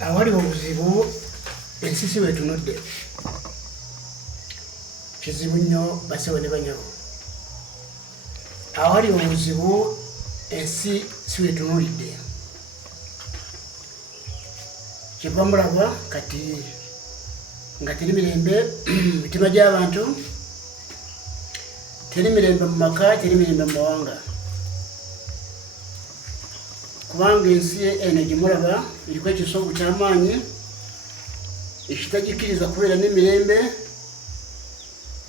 awali obuzibu ensisi wetunudde kizibu nnyo basewo ne banyawo. Awali obuzibu ensi si wetunulidde kiva mulaba kati nga teri mirembe mitima gy'abantu, teri mirembe mu maka, teri mirembe mu mawanga, kubanga ensi eno gyemulaba eriko ekisoobu ky'amaanyi ekitagikiriza kubeera n'emirembe,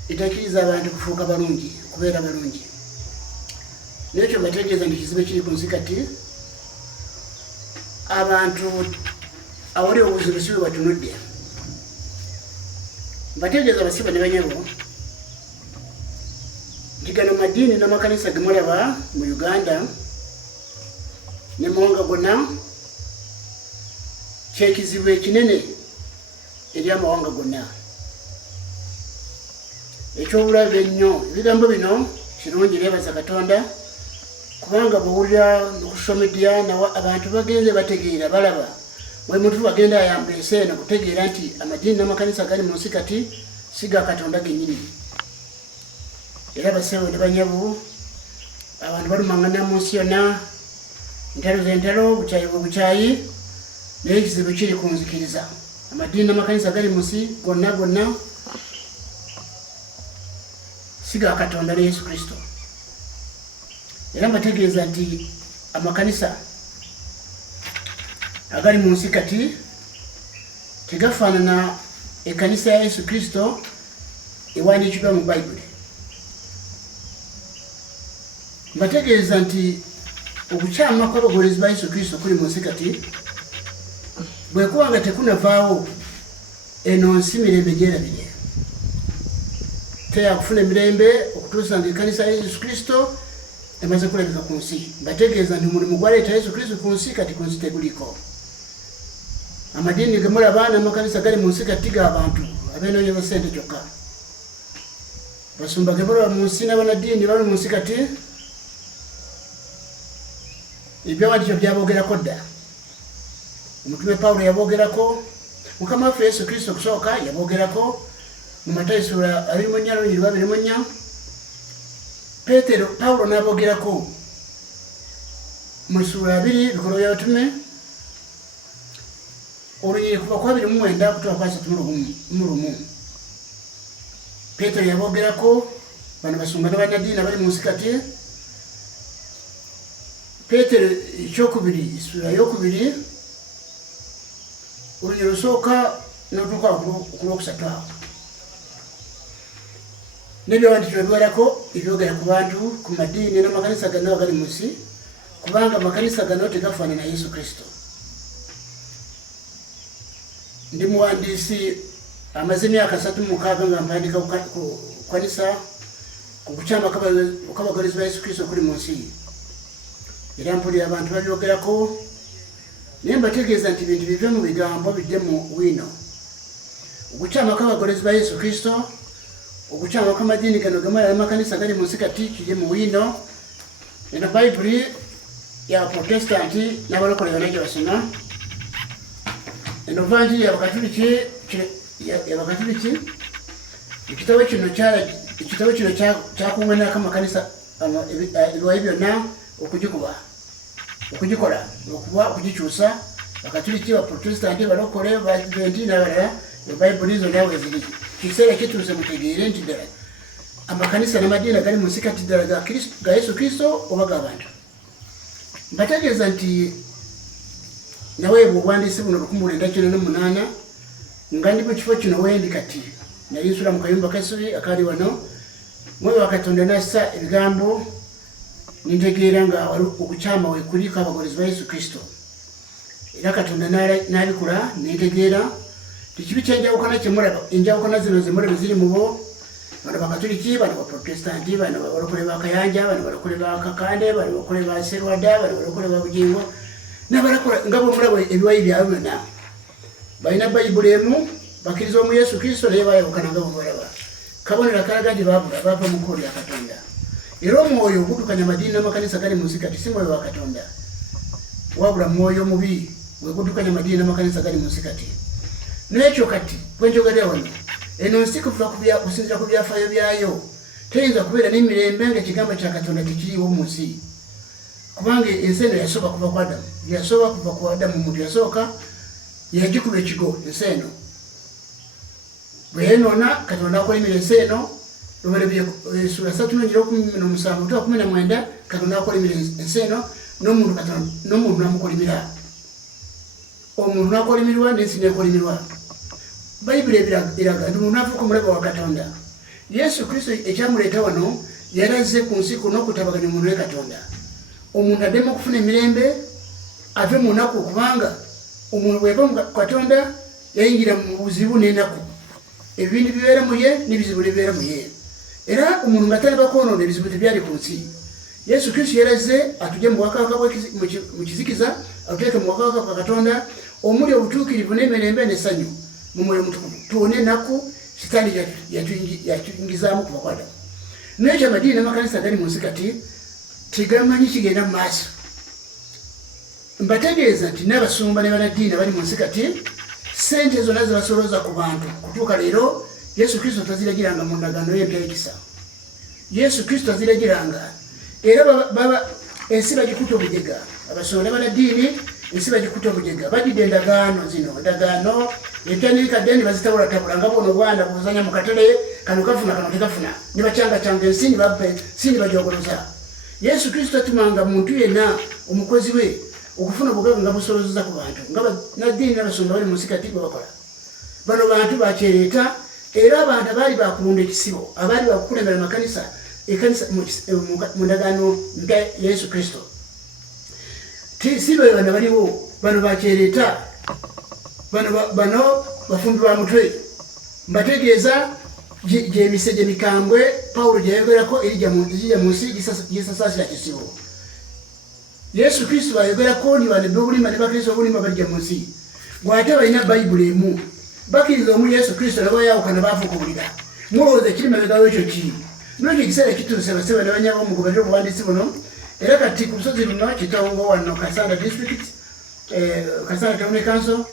etakiriza abantu kufuuka balungi, kubeera balungi. Nekyo bategeeza nti kizibu kiri ku nsi kati abantu awali obuzibu si bwe batunudde. Bategeeza basiba ne banyabo nti gano madiini n'amakanisa gemulaba mu Uganda ne mawanga gonna kyekizibu ekinene eri amawanga gonna. Ekyobulabe ennyo ebigambo bino kirungi neebaza Katonda, kubanga bwowulira ku social media nawa abantu bagenze bategeera balaba bwe muntu bagenda ayamba ensi eno kutegeera nti amadiini n'amakanisa gali mu nsi kati si ga Katonda gennyini. Era basewo ne banyabu abantu balumangana mu nsi yonna, entalo z'entalo, bukyayi bwe bukyayi, naye ekizibu kiri ku nzikiriza. Amadiini n'amakanisa gali mu nsi gonna gonna si ga Katonda ne Yesu Kristo. Era mbategeeza nti amakanisa agali mu nsi kati tegafaanana ekkanisa ya Yesu Kristo ewandiikibwa mu Bayibuli. Mbategeeza nti obukyama kw'abagoberezi ba Yesu Kristo kuli mu nsi kati bwe kuba nga tekunavaawo eno nsi mirembe gyerabire, teyakufuna emirembe okutuusa nga ekkanisa ya Yesu Kristo emaze kulabika ku nsi. Mbategeeza nti omulimu gwaleeta Yesu Kristo ku nsi kati ku nsi teguliko. Amadiini gemulaba n'amakanisa gali mu nsi kati g'abantu abenoonyeza ssente kyokka. Basumba gemulaba mu nsi n'abanadiini bali mu nsi kati ebyawandiikibwa byaboogerako dda. Omutume Pawulo yaboogerako, Mukama waffe Yesu Kristo okusooka yaboogerako mu Matayo ssuula 24:24. Pawulo n'aboogerako mu ssuula 2 Bikolwa by'Abatume olunyiri kuva ku 29 kutuuka ku 31. Peetero yaboogerako bano basumba n'abannadiini abali mu nsi kati. Peetero ekyokubiri ssuula y'okubiri olunyiri lusooka n'otuuka ku lwokusatu awo. N'ebyawandiikibwa biwerako ebyogera ku bantu, ku madiini n'amakanisa gano agali mu nsi, kubanga amakanisa gano tegafaanana Yesu Kristo. Ndi muwandiisi amaze emyaka 36 nga mpandiika ku kanisa ku kukyama kw'abagoberezi ba Yesu Kristo kuli mu nsi. Era mpulira abantu babyogerako, naye mbategeeza nti bintu bive mu bigambo bidde mu wino. Okukyama kw'abagoberezi ba Yesu Kristo, okukyama kw'amadiini gano gamala n'amakanisa gali mu nsi kati kiri mu wino. Eno Bayibuli ya Protestanti n'abalokole bonna gye basoma. Eno Vanjiri y'Abakatuliki, ekitabo kino kyakunganako amakanisa ebiwayi byonna okugikola, okugikyusa. Bakatuliki, Baprotestanti, balokole, Baadventi n'abalala, Bayibuli zonna we ziri. Kiseera kituuse mutegeere nti ddala amakanisa n'amadiini agali mu nsi kati ddala ga Yesu Kristo oba g'abantu. Mbategeeza nti naweebwa obwandiisi buno 1998 nga ndi mu kifo kino wendi kati nali nsula mu kayumba k'essubi akali wano. Mwoyo wa Katonda nassa ebigambo nintegeera nga okukyama weekuliko abagoberezi ba Yesu Kristo. Era Katonda n'abikola nintegeera tikibi kyenjawukana kyemulaba, enjawukana zino zemulaba ziri mu bo, bano Bakatuliki, bano Baprotestanti, bano balokole ba Kayanja, bano balokole ba Kakande, bano balokole ba Serwada, bano balokole ba Bugingo, n'abalakola nga bwe mulaba ebiwayi byabwe byonna. Balina Bayibuli emu, bakkiriza omu Yesu Kristo naye bayawukana nga bwe balaba. Kabonero akalaga nti baava mu kkoolo lya Katonda. Era omwoyo ogudukanya amadiini n'amakanisa gali mu nsi kati si mwoyo wa Katonda, wabula mwoyo mubi wekudukanya madini n'amakanisa gali munsi kati. N'ekyo kati kwenjogerera wano eno nsi kusinziira ku byafaayo byayo teyinza kubeera n'emirembe ng'ekigambo kya Katonda tekiriiwo mu nsi. Kubanga ensi eno yasooka kuva ku Adamu, yasooka kuva ku Adamu, omuntu yasooka yagikuba ekigo ensi eno. Bwe yeenoona Katonda akolimira ensi eno, Sura 3:17 Katonda akolimira ensi eno n'omuntu n'amukolimira. Omuntu n'akolimirwa n'ensi n'ekolimirwa. Bayibuli eraga nti omuntu afuuka omulabe wa Katonda. Yesu Kristo ekyamuleeta wano yalaze ku nsi kuno okutabaganya omuntu ne Katonda. Omuntu addemu okufuna emirembe ave mu nnaku, kubanga omuntu bw'eva mu Katonda yayingira mu buzibu n'ennaku. Ebintu bibeera mu ye n'ebizibu bibeera mu ye. Era omuntu nga talaba kwonoona ebizibu tebyali ku nsi. Yesu Kristo yalaze atugye mu bwakabaka mu kizikiza, atuteeke mu bwakabaka bwa Katonda omuli obutuukirivu n'emirembe n'essanyu mu Mwoyo Mutukuvu. Tuwone ennaku Sitaani yatuyingizaamu kuva ku Adamu. N'ekyo amadiini n'amakanisa agali mu nsi kati tegamanyi kigenda mu maaso. Mbategeeza nti n'abasumba ne bannaddiini abali mu nsi kati ssente zonna ze basolooza ku bantu kutuuka leero Yesu Kristo taziragiranga mu ndagaano ye empya y'ekisa. Yesu Kristo taziragiranga. Era baba ensi bagikutte obujega. Abasumba ne bannaddiini ensi bagikutte obujega. Bagidde endagaano zino, endagaano empya n'ekadde ne bazitawulatabula nga bono obwana buzanya mu katale, kano kafuna kano tekafuna. Ne bakyangacanga ensi ne babba ensi ne bajogoloza. Yesu Kristo atumanga muntu yenna omukozi we okufuna obugagga nga busolozeza ku bantu nga bannaddiini n'abasumba bali mu nsi kati bwe bakola. Bano bantu bakyereeta era abantu abaali bakulunda ekisibo, abaali bakukulembera amakanisa mu ndagaano mpya Yesu Kristo. Si be bano baliwo, bano bakyereeta, bano bafumbi ba mutwe. Mbategeeza gye mikambwe Pawulo gyeyayogerako erijja mu nsi gisasaasira kisibo. Yesu Kristo bayogerako ni bano b'obulima ne bakristo b'obulima balijja mu nsi. Bw'ate balina Bayibuli emu, bakkiriza omuli Yesu Kristo nabo yaawukana baafuuka obulira. Mulowooza ekiri mabega w'ekyo ki? N'ekyo ekiseera kituuse basebe ne banyaba omugoberera obuwandiisi buno. Era kati ku lusozi luno Kitongo wano Kasanda district, Kasanda Town Council,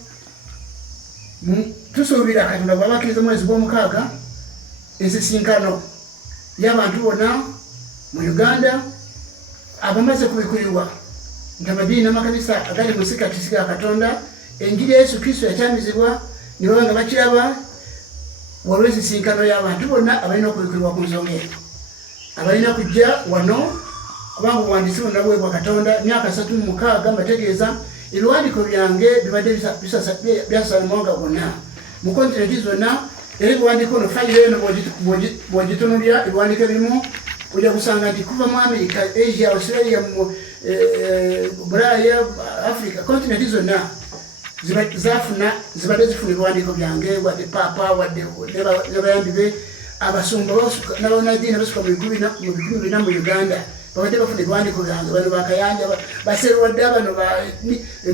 tusuubira Katonda bw'abakkiriza mwezi gw'omukaaga ensisinkano y'abantu bonna mu Uganda abamaze kubikulirwa nti amadiini n'amakanisa agali mu nsi kati si ga Katonda, enjiri ya Yesu Kristo yakyamizibwa ne baba nga bakiraba waliwo ensisinkano y'abantu bonna abalina okubikulirwa ku nsonga eyo. Abalina kujja wano kubanga obuwandiisi buno nabwebwa Katonda myaka 36 mbategeeza ebiwandiiko byange bibadde byasala mawanga gonna mu kontinenti zonna. Era ebiwandiiko ono fayiro eno bw'ogitunulira ebiwandiiko ebirimu ojja kusanga nti kuva mu America, Asia, Australia, Bulaaya, Africa, kontinenti zonna zibadde zifuna ebiwandiiko byange, wadde paapa wadde n'abayambi be, abasumba n'abannaddiini abasuka mu 10,000 mu Uganda babadde bafuna ebiwandiiko byange. Bano bakayanja baserwadde,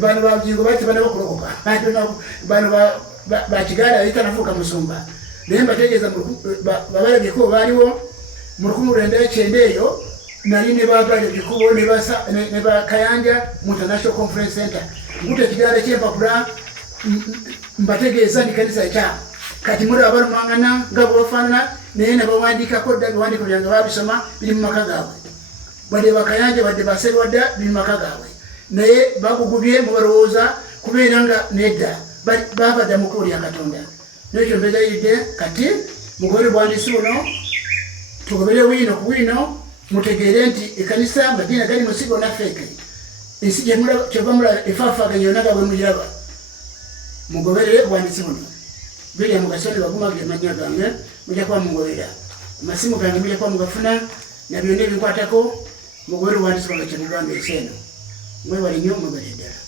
bano babingo bati bana bakulokoka, bano bakigaala ayitanafuuka musumba. Naye mbategeeza babalabyeko baaliwo mu 1990 eyo nali ne baagala ebikubo ne bakayanja mu International Conference Center. Nkuta ekigaala ky'empapula mbategeeza ndi kanisa ekyamu. Kati mulaba balumangana nga bwe bafaanana naye ne bawandiikako dda ebiwandiiko byange babisoma biri mu maka gaabwe. Wadde bakayanja wadde baserwadda biri mu maka gaabwe. Naye bagugubye mubalowooza kubeera nga nedda babadda mu kkubo lya Katonda. N'ekyo mbegayiridde kati mugobere bwandiisi buno tugobere wino ku wino mutegeere nti ekkanisa amadiini agali mu nsi gonna feeke. Ensi kyova mulaba efaafaaganya yonna nga bwe mugiraba. Mugoberere bwandiisi buno. William Gasoni bagumage mannya gange mujja kuba mugoberera. Amasimu gange mujja kuba mugafuna na byonna ebinkwatako mugobere bwandiisi bwange kye mugamba ensi eno. Mwebale nnyo mugoberere ddala.